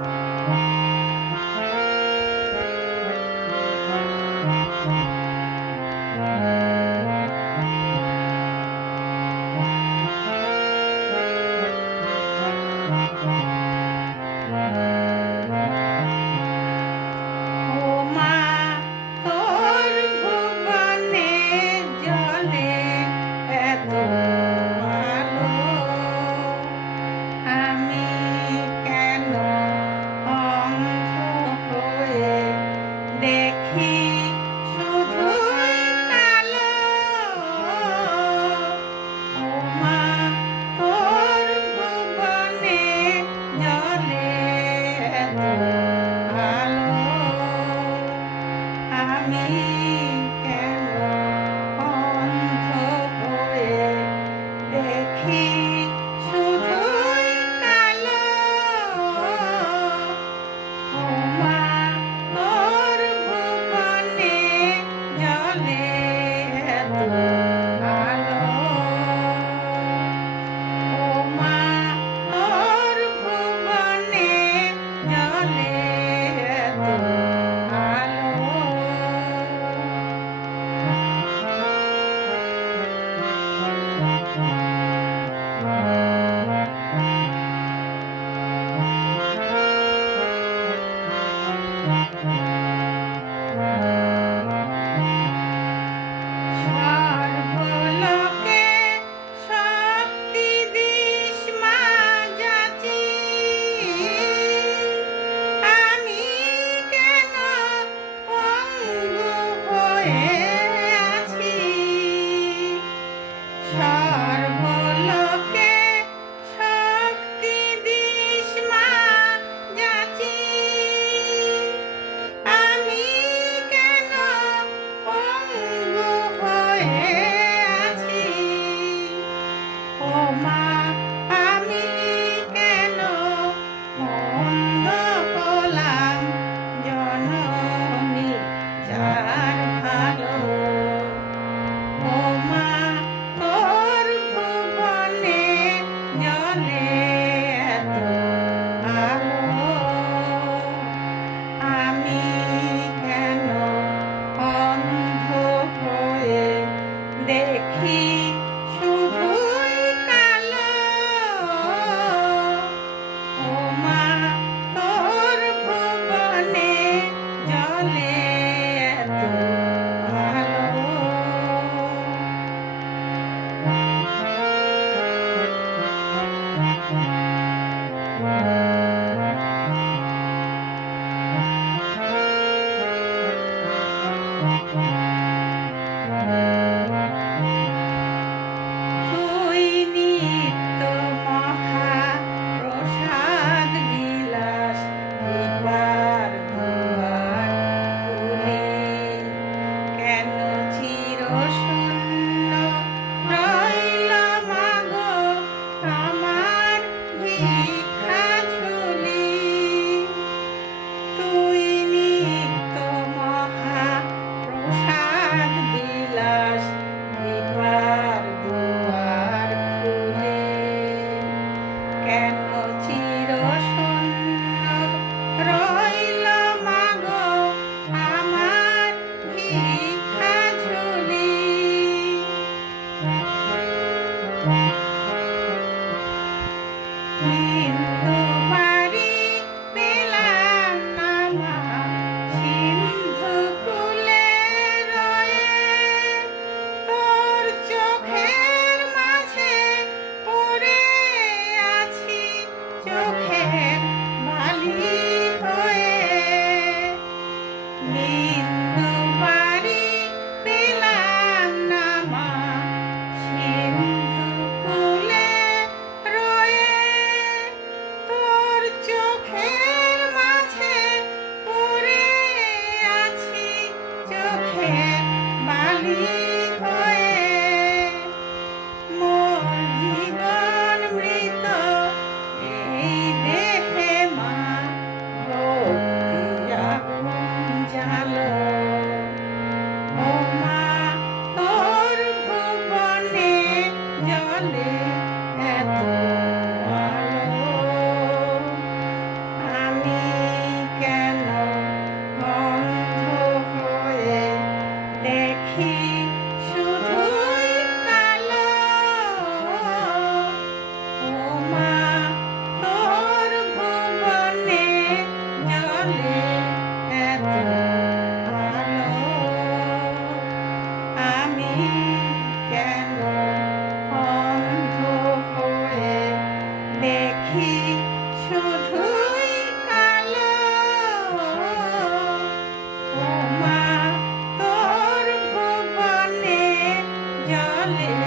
Música এত They keep. need. Sunday.